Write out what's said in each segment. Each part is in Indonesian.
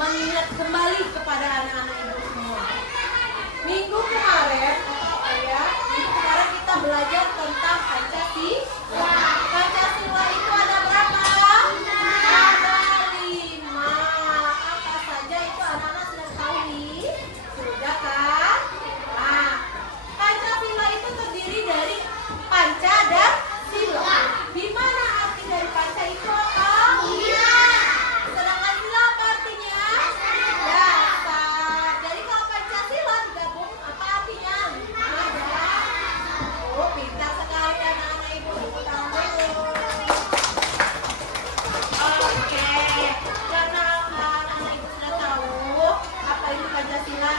mengingat kembali kepada anak-anak ibu semua. Minggu kemarin kita belajar tentang Pancasila. Pancasila itu ada berapa? Ada 5. Apa saja itu anak-anak sudah ketahui? Sudah kan? Nah, Pancasila itu terdiri dari panca dan sila. Di mana arti dari panca itu apa? Sedangkan sila apa artinya? Dasar. Jadi kalau Pancasila digabung apa artinya? Oh, pintar sekali anak-anak ibu. Tepuk tangan dulu. Oke, karena anak-anak ibu sudah tahu apa itu Pancasila,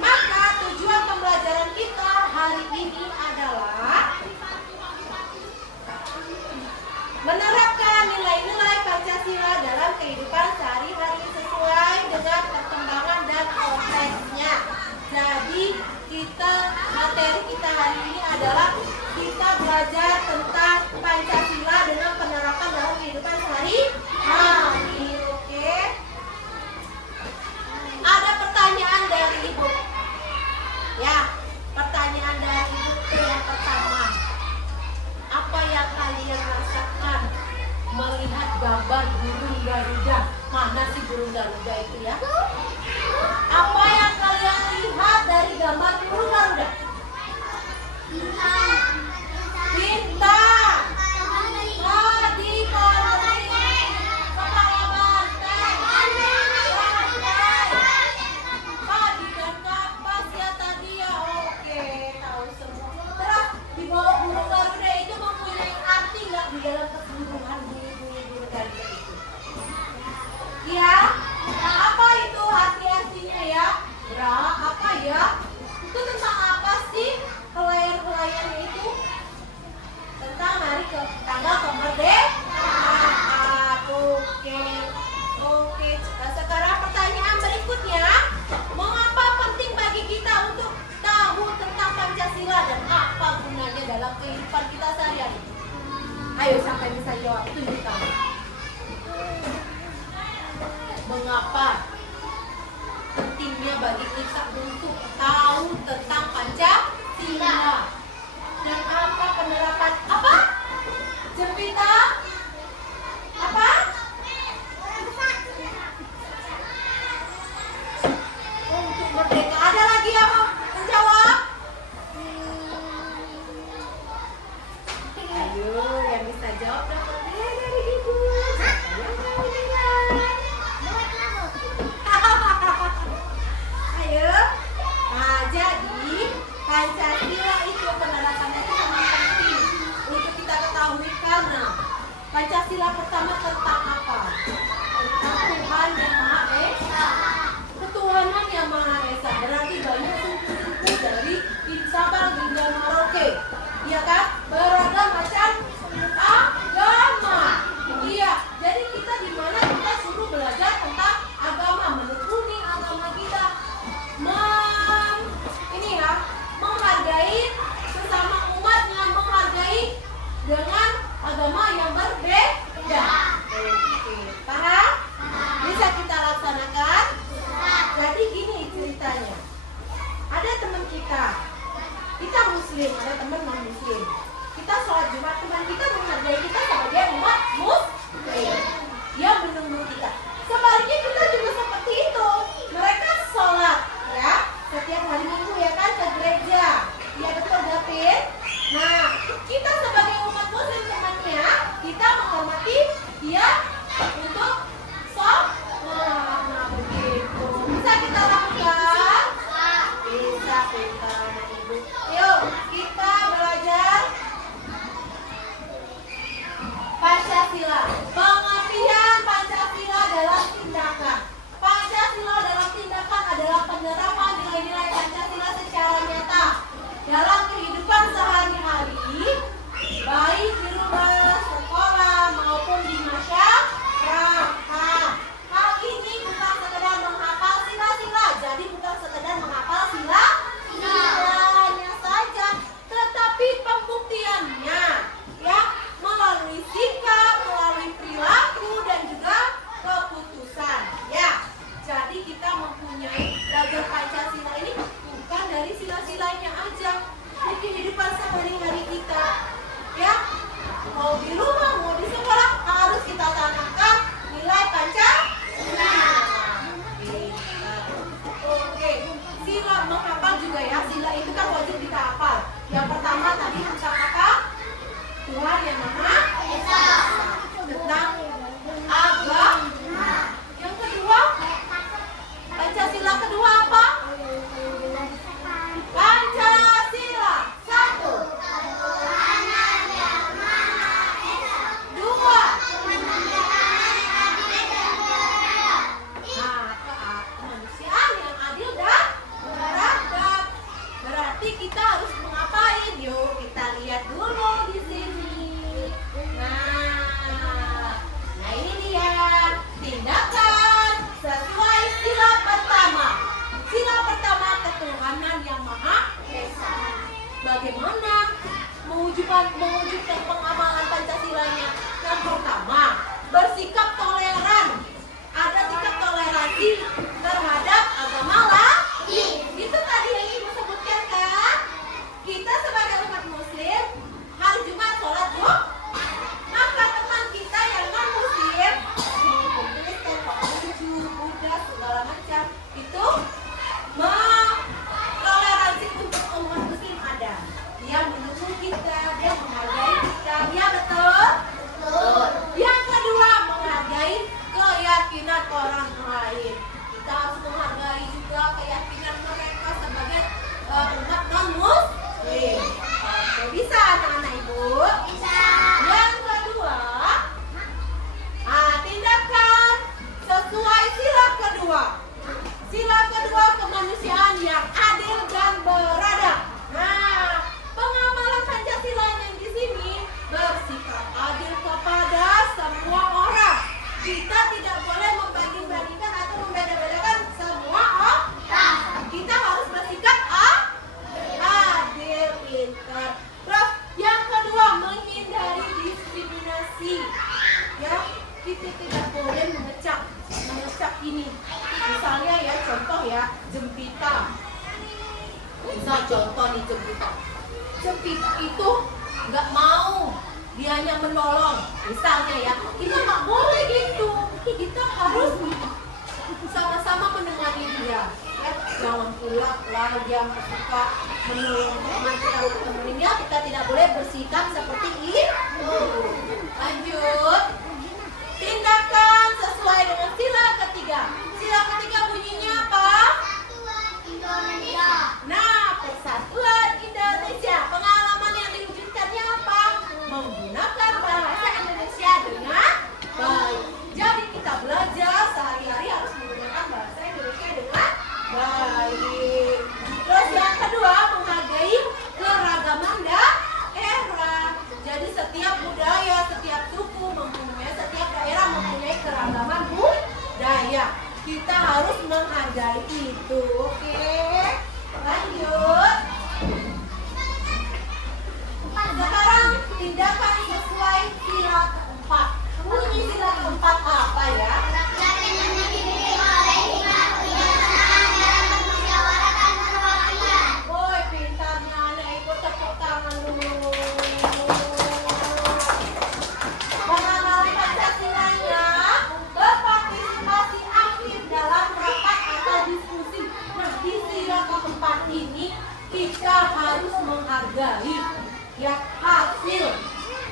maka tujuan pembelajaran kita hari ini adalah menerapkan nilai-nilai Pancasila dalam kehidupan sehari-hari sesuai dengan perkembangan dan konteksnya. Jadi materi kita hari ini adalah kita belajar tentang Pancasila dengan penerapan dalam kehidupan sehari-hari. Oke? Ada pertanyaan dari ibu. Ya, pertanyaan dari ibu yang pertama. Apa yang kalian rasakan melihat gambar burung Garuda? Mana sih burung Garuda itu ya? Apa yang kalian lihat dari gambar burung Garuda? Bintang. Tadi kepala banteng. Tadi dan kapas ya tadi ya. Oke, tahu semua. Terus di bawah burung Garuda itu mempunyai arti nggak di dalam keseluruhan burung Garuda itu? Iya. Apa itu arti-artinya ya? Apa ya? Itu tentang apa sih helaian-helaiannya itu? Tentang tanggal kemerdekaan. Oke. Sekarang pertanyaan berikutnya, mengapa penting bagi kita untuk tahu tentang Pancasila dan apa gunanya dalam kehidupan kita sehari-hari? Ayo, siapa yang bisa jawab? Tunjukkan. Mengapa pentingnya bagi kita untuk tahu tentang Pancasila dan apa penerapan apa? Jepita? Apa? Untuk merdeka. Ada lagi yang mau menjawab? Ayo, yang bisa jawab dapat nilai dari ibu. Siapa yang mau nilai? Ayo. Nah, jadi Pancasila itu penerapannya itu sangat penting untuk kita ketahui karena Pancasila pertama tentang apa? Tentang Tuhan yang Maha Esa. Ketuhanan yang Maha Esa berarti banyak suku-suku dari Sabang hingga Merauke. Iya kan? Beragam macam agama. Iya. Jadi kita di mana kita suruh belajar tentang agama, menekuni agama kita, menghargai sesama umatnya, menghargai dengan agama yang berbeda. Oke, paham? Bisa kita laksanakan? Jadi gini ceritanya. Ada teman kita muslim, ada teman non muslim. Kita sholat Jumat, teman kita menghargai kita sebagai umat muslim. Dia menunggu kita. Sebaliknya kita juga seperti itu. Mereka sholat ya setiap hari Minggu ya kan ke gereja. Iya betul David. Nah, kita sebagai umat muslim temannya, kita menghormati dia untuk sholat. Nah, begitu. Bisa kita lakukan? Bisa, pintar anak ibu. Yuk, kita belajar hari kita mempunyai belajar Pancasila ini bukan dari sila-silanya aja, di kehidupan sehari-hari kita. Ya, mau di rumah, mau di sekolah harus kita tanamkan nilai Pancasila. Oke, sila menghafal juga ya. Sila itu kan wajib kita hafal. Yang pertama tadi tentang apa? Tuhan yang Maha Esa. Tentang agama. Yang kedua, Pancasila kedua apa? Pancasila satu. Dua. Nah, kemanusiaan yang adil dan beradab. Berarti kita harus mengapain? Yuk kita lihat dulu di sini. Nah ini dia tindakan sesuai sila pertama. Sila pertama ketuhanan yang Maha Esa. Bagaimana mewujudkan pengamalan Pancasilanya? Yang pertama, bersikap toleran. Ada sikap toleransi terhadap agama lain. Itu tadi yang Ibu sebutkan kan? Kita sebagai umat muslim hari Jumat sholat Jumat. Maka teman kita yang non muslim, Kristen, Konghucu, Buddha, segala macam itu toleransi untuk umat muslim ada. Dia mendukung kita, dia menghargai kita. Ya betul? Betul. Yang kedua, menghargai keyakinan orang lain. Kita harus menghargai juga keyakinan mereka sebagai umat non muslim. Oke, bisa anak-anak Ibu? Bisa. Yang kedua, tindakan sesuai sila kedua. Sila kedua kemanusiaan yang adil dan beradab. Nah, pengamalan Pancasilanya di sini bersikap adil kepada semua orang. Kita tidak boleh membanding-bandingkan atau membeda-bedakan semua orang. Kita harus bersikap adil, pintar. Terus yang kedua, menghindari diskriminasi. Ya, kita tidak boleh mengecap ini. Misalnya ya, contoh ya, Jempita. Misal contoh nih Jempita. Jempita itu nggak mau, dia hanya menolong. Misalnya ya, kita nggak boleh gitu. Kita harus sama-sama menengani dia. Ya, jangan pula lah dia suka menolong teman kita untuk temenin dia. Kita tidak boleh bersikap seperti itu. Lanjut. Tindakan sesuai dengan sila ketiga. Sila ketiga bunyinya apa? Indonesia. Nah, persatuan Indonesia. Pengalaman yang diwujudkannya apa? Menggunakan bahasa Indonesia dengan baik. Jadi kita belajar sehari-hari harus menggunakan bahasa Indonesia dengan baik. Terus yang kedua, menghargai keragaman daerah. Jadi setiap budaya, setiap suku mempunyai, setiap daerah mempunyai keragaman budaya. Kita harus menghargai itu. Oke, lanjut. Sekarang tindakan sesuai sila keempat. Bunyi sila keempat apa ya? Woi, pintarnya anak ikut tepuk tangan dulu. Pengamalan Pancasilanya berpartisipasi aktif dalam rapat atau diskusi. Nah, di sila keempat ini kita harus menghargai ya hasil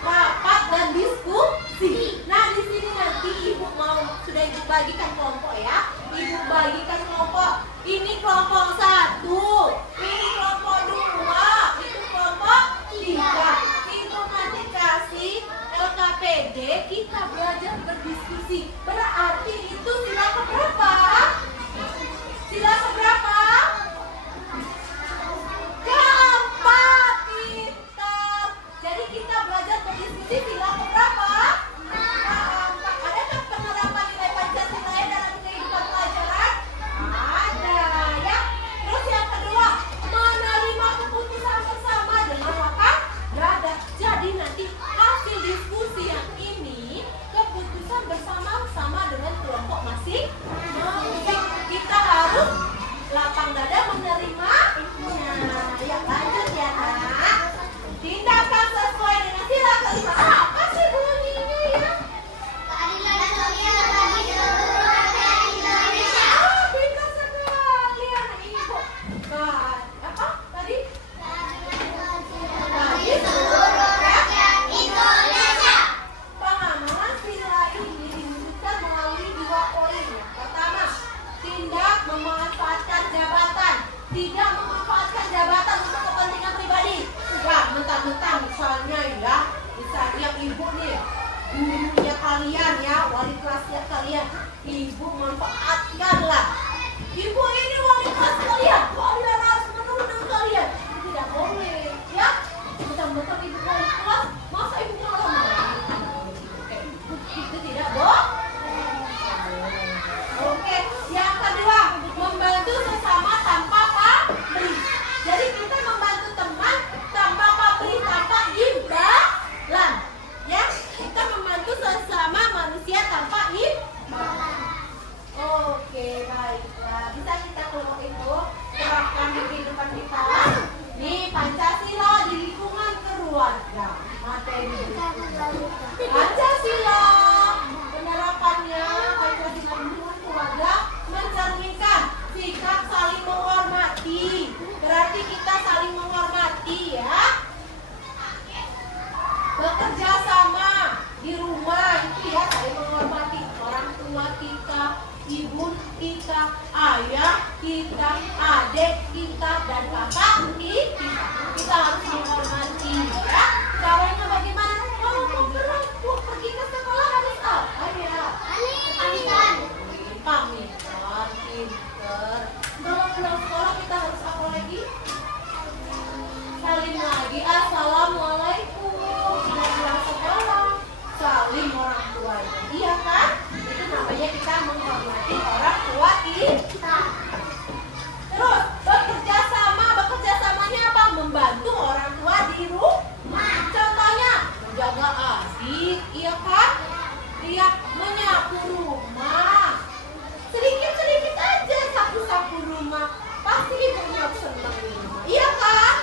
rapat dan diskusi. Nah, di sini nanti Ibu mau sudah Ibu bagikan kelompok ya. Ibu bagikan kelompok. Ini kelompok 1, ini kelompok 2, itu kelompok 3. Ibu nanti kasih LKPD, kita belajar berdiskusi. Berarti itu sila keberapa? Sila keberapa? Keempat, pintar. Jadi kita belajar berdiskusi sila keberapa? Adakah penerapan nilai Pancasila dalam kehidupan tidak memanfaatkan jabatan untuk kepentingan pribadi. Ya, mentang-mentang misalnya ya, misalnya ibu nih, gurunya kalian ya, wali kelasnya kalian, ibu manfaatkanlah. Ibu ini wali kelas kalian, kalian harus menuntut kalian. Tidak boleh, ya. Mentang-mentang ibu wali kelas, masa ibu malah itu tidak boleh. Oke, yang kedua, membantu sesama tanpa pamrih. Jadi kita membantu teman tanpa pamrih, tanpa imbalan. Ya, kita membantu sesama manusia tanpa imbalan. Oke, baiklah. Bisa kita kelompok itu terapkan di kehidupan kita. Nih, Pancasila di lingkungan keluarga. Materi Pancasila. Penerapannya Pancasila di lingkungan keluarga mencerminkan sikap saling menghormati. Berarti kita saling menghormati ya. Bekerja sama di rumah itu ya, saling menghormati orang tua kita, ibu kita, ayah kita, adik kita, dan kakak kita. Kita harus menghormati ya. Caranya bagaimana? Kalau mau pergi ke sekolah harus apa ya? Pamitan. Pamitan, pinter. Kalau pulang sekolah kita harus apa lagi? Salim lagi, assalamualaikum. Sudah pulang sekolah, salim orang tua. Iya kan? Itu namanya kita menghormati orang tua kita. Terus bekerja samanya apa? Membantu orang tua di rumah. Contohnya menjaga adik, iya kan? Dia menyapu rumah. Sedikit-sedikit aja sapu-sapu rumah. Pasti ibunya senang di rumah. Iya kan?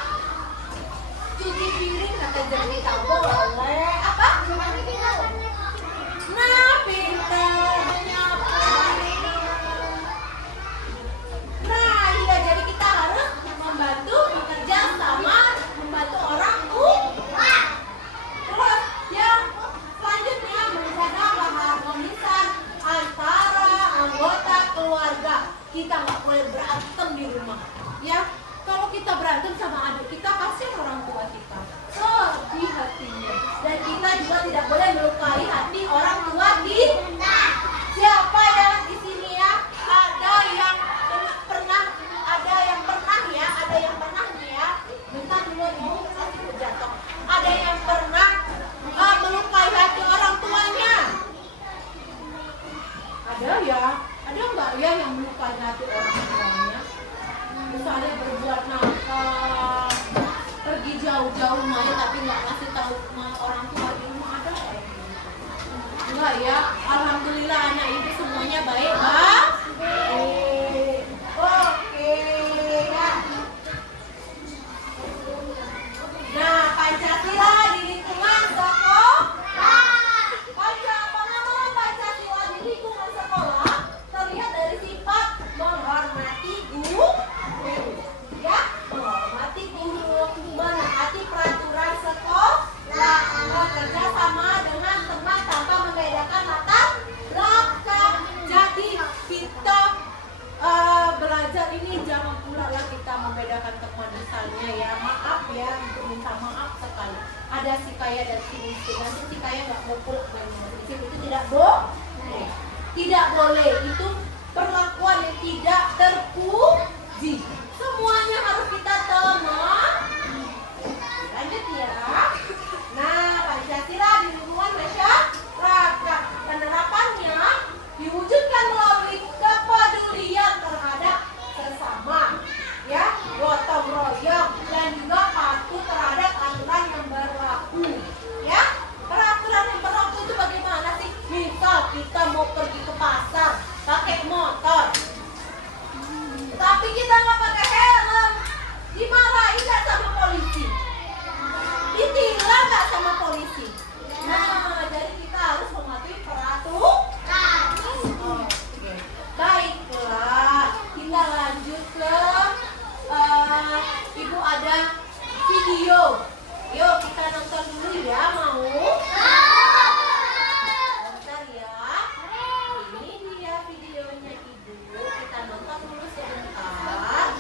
Cuci piring kata jadi tak boleh. Apa? Nah, pintar menyapu. Nah, iya, jadi kita harus membantu bekerja sama, membantu orang tua. Terus yang selanjutnya menjaga keharmonisan antara anggota keluarga. Kita nggak boleh berantem di rumah, ya. Kalau kita berantem sama adik kita, kasihan orang tua kita. Sedih hatinya. Dan kita juga tidak boleh melukai hati orang tua kita. Siapa yang di sini ya? Ada yang pernah nih ya. Bentar dulu ibu kasih jatuh. Ada yang pernah melukai hati orang tuanya? Ada ya? Ada nggak ya yang melukai hati orang tuanya? Misalnya berbuat nakal, pergi jauh-jauh main tapi nggak ngasih tahu orang tua di rumah, ada nggak ya? Enggak ya? Alhamdulillah anak ibu semuanya baik, Bang. Oke ya. Nah, Pancasila di lingkungan sekolah. Pengamalan Pancasila di lingkungan sekolah terlihat dari sifat menghormati guru, ya, menghormati guru, menaati peraturan sekolah, bekerja sama dengan teman tanpa membedakan latar belakang. Jadi kita belajar ini jangan pula lah kita membedakan teman, misalnya ya, maaf ya, untuk minta maaf sekali. Ada si kaya dan si miskin, nanti si kaya nggak mau pulang dan si miskin, itu tidak boleh. Tidak boleh, itu perlakuan yang tidak terpuji. Semuanya harus kita teman. Lanjut ya. Nah, Pancasila di lingkungan masyarakat, penerapannya diwujudkan melalui kepedulian terhadap sesama, ya, gotong royong, dan juga patuh terhadap aturan yang berlaku, ya. Peraturan yang berlaku itu bagaimana sih? Misal kita mau pergi ke pasar pakai motor, tapi kita nggak pakai helm, dimarahin nggak sama polisi? Ditilang nggak sama polisi? Nah, jadi kita harus mematuhi peraturan. Oke, baiklah, kita lanjut ke ibu ada video. Yuk kita nonton dulu ya, mau? Bentar ya. Ini dia videonya ibu. Kita nonton dulu sebentar.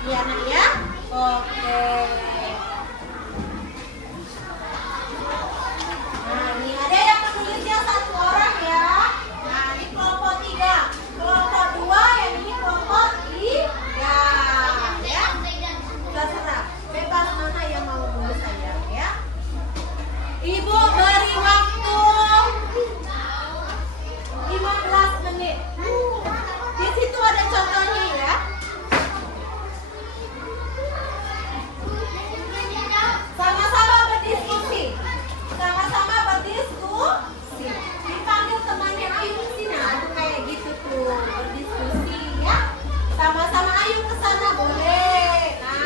Iya nak ya. Oke. Nah ini ada yang menulisnya satu orang ya. Nah ini kelompok 3, kelompok 2, yang ini kelompok 3 ya. Terserah, bebas mana yang mau menulis saya ya. Ibu beri waktu 15 menit. Di situ ada contohnya ya. Sama-sama berdiskusi. Sama-sama berdiskusi. Dipanggil temannya, ayo ke sini. Nah, kayak gitu tuh, berdiskusi ya. Sama-sama ayo ke sana boleh. Nah.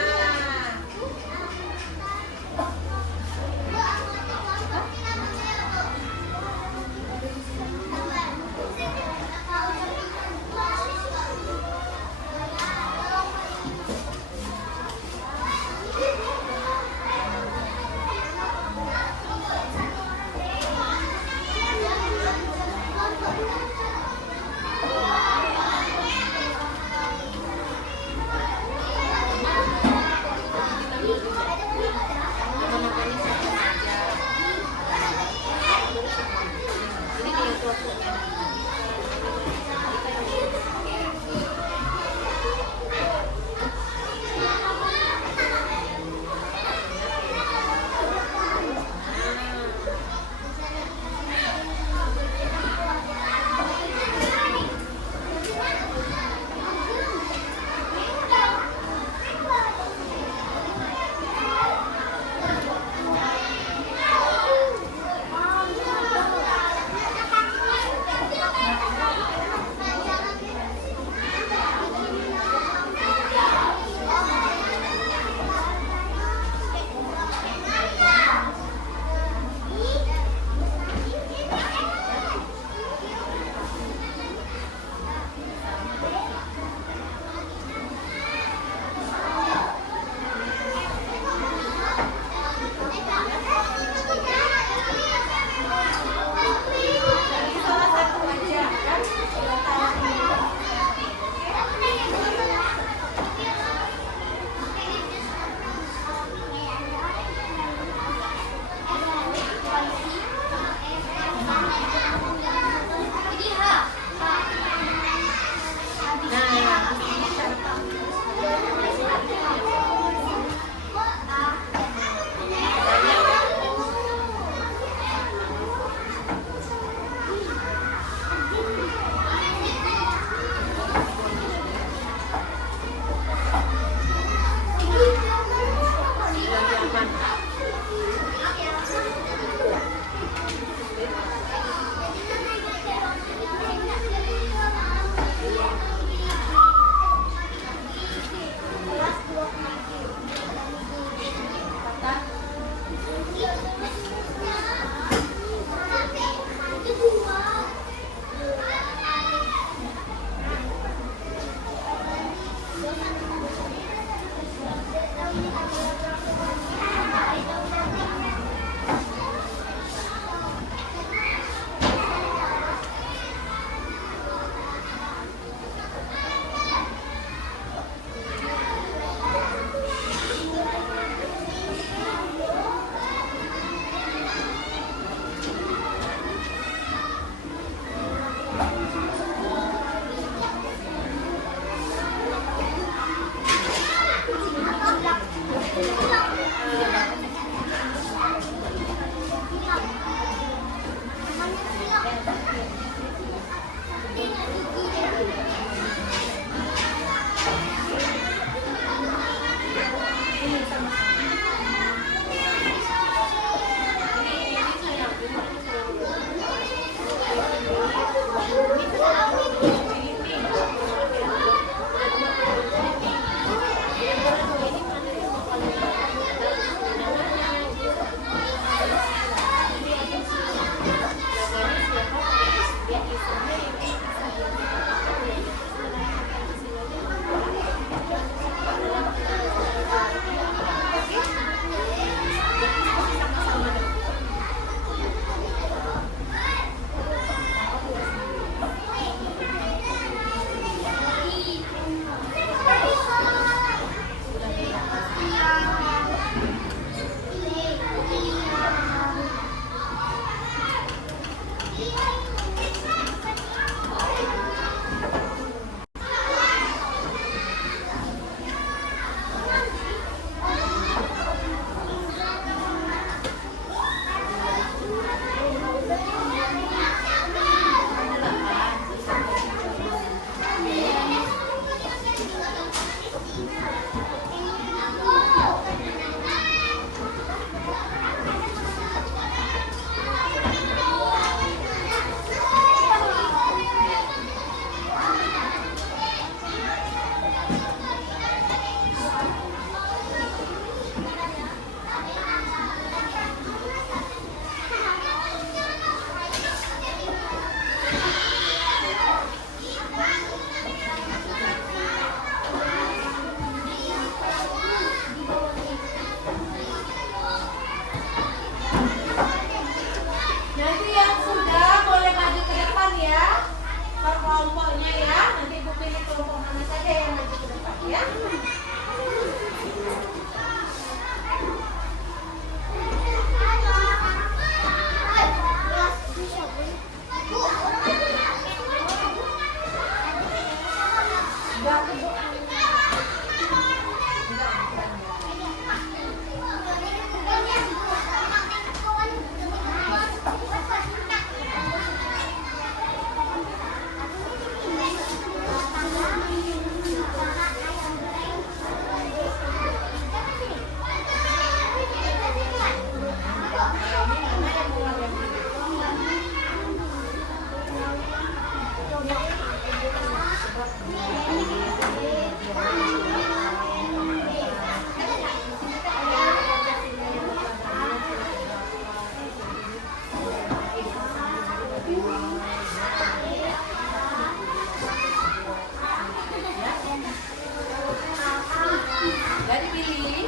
pilih.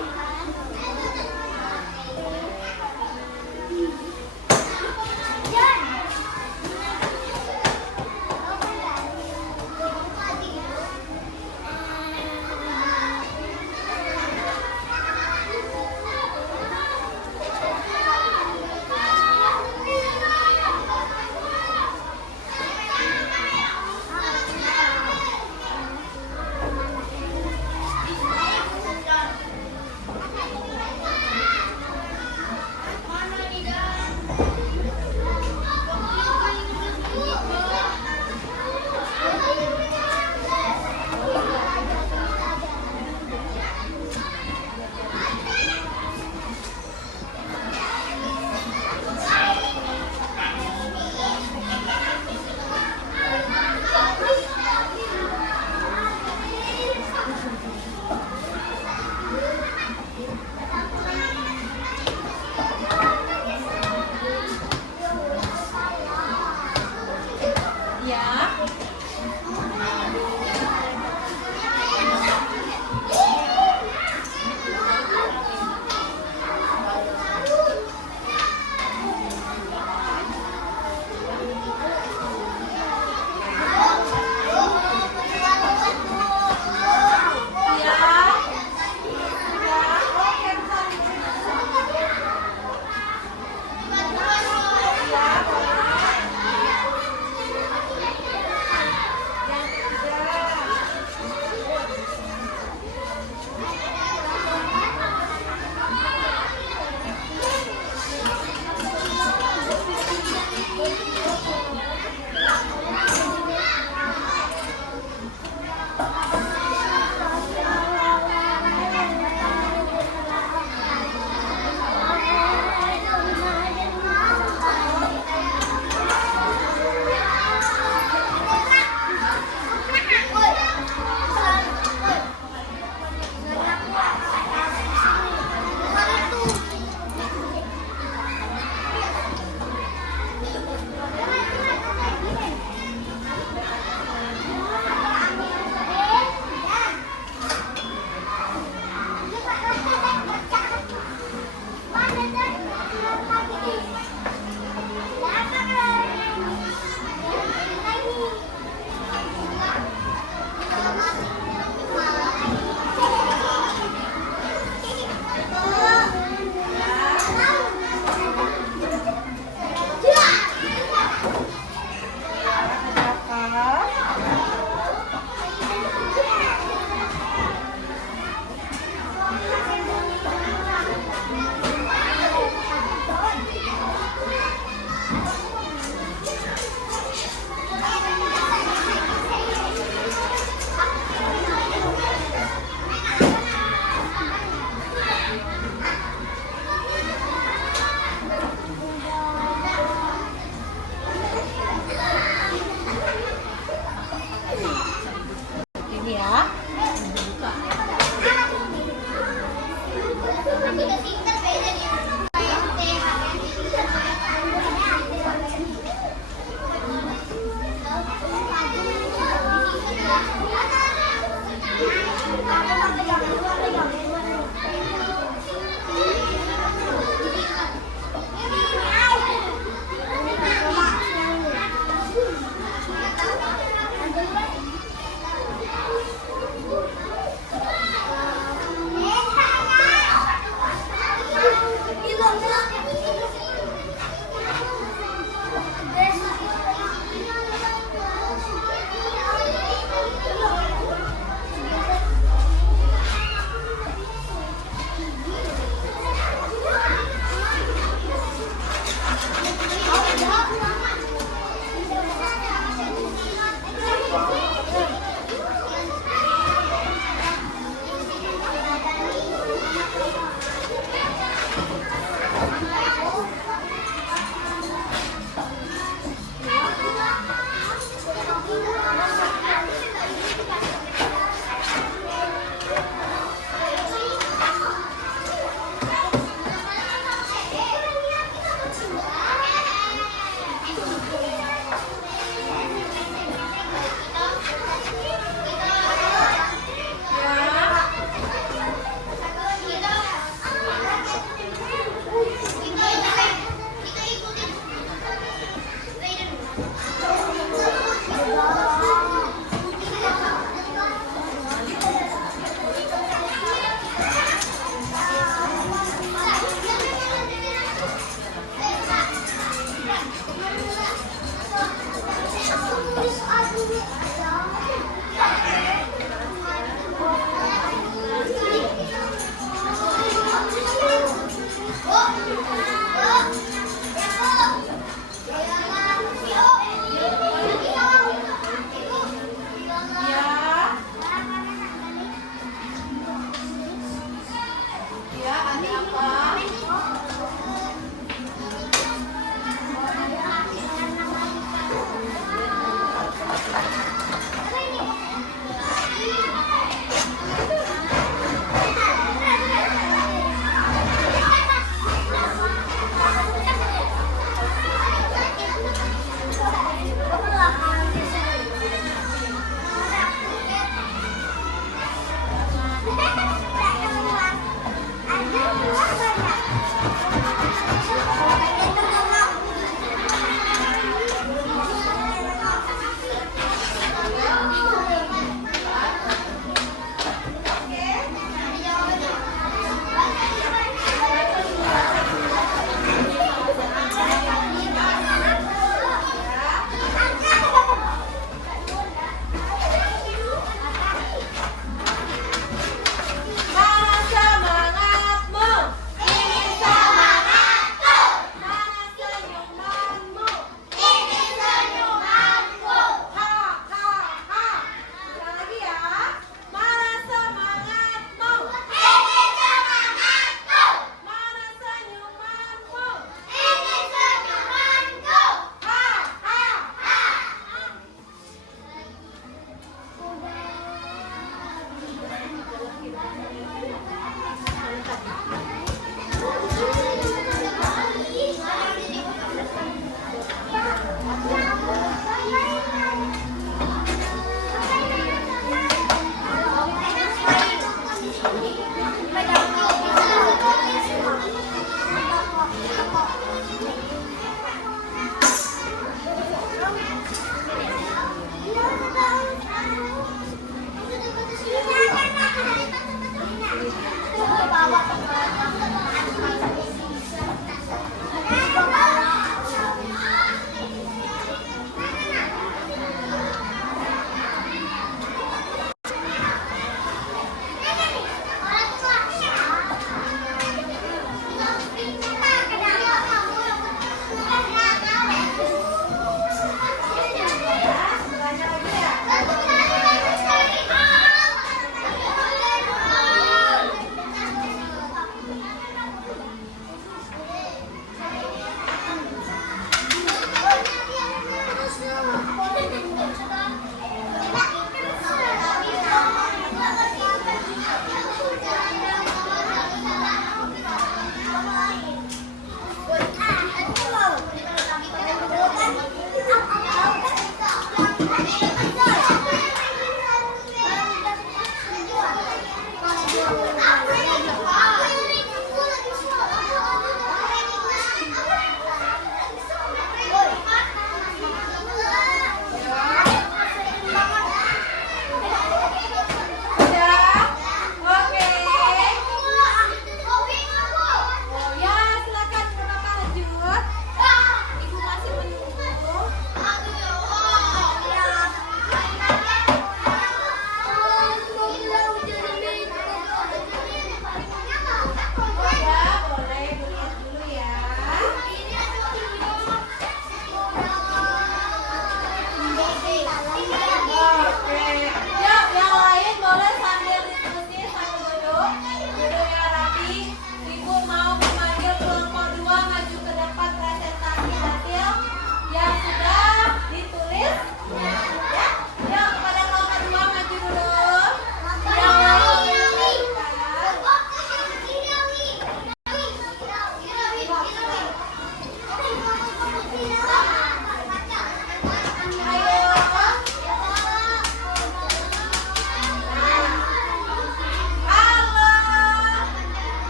Oke.